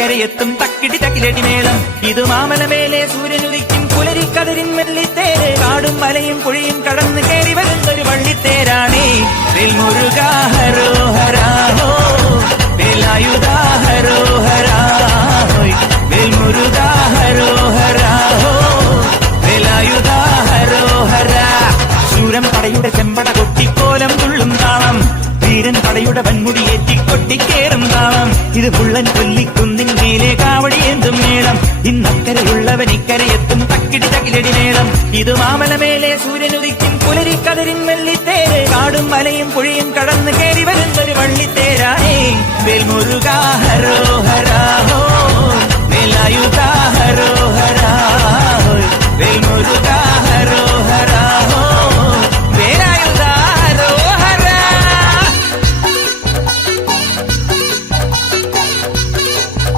ഇക്കരയെത്തും തക്കിടി തക്കിലടി മേളം. ഇത് മാമലമേലെ സൂര്യനുദിക്കും പുലരിക്കതിരിൻ വെള്ളിത്തേര്. കാടും മലയും പുഴയും കടന്ന് കയറി വരുന്നൊരു വള്ളിത്തേരാണേ. വേൽമുരുകാ ഹരോഹരാ ഹോ, വേലായുധാ ഹരോഹരാ ഹോയ്. വേൽമുരുകാ ഹരോഹരാ ഹോ, വേലായുധാ ഹരോഹരാ. ശൂരം പടയുടെ ചെമ്പട കൊട്ടിക്കോലം തുള്ളും താളം. വീരൻ പടയുടെ വൻമുടിയേറ്റി കൊട്ടിക്കേറും താളം. ഇത് പുള്ളൻ കൊല്ലിക്കുന്നിൻ മേലെ കാവടിയേന്തും മേളം. ഇന്നക്കരയുള്ളവൻ ഇക്കരയെത്തും തക്കിടി തകിലടി മേളം. ഇത് മാമലമേലെ സൂര്യനുദിക്കും പുലരിക്കതിരിൻ വെള്ളിത്തേര്. കാടും മലയും പുഴയും കടന്ന് കയറി വരുന്നൊരു വള്ളിത്തേരാണേ. വേൽമുരുകാ ഹരോഹരാ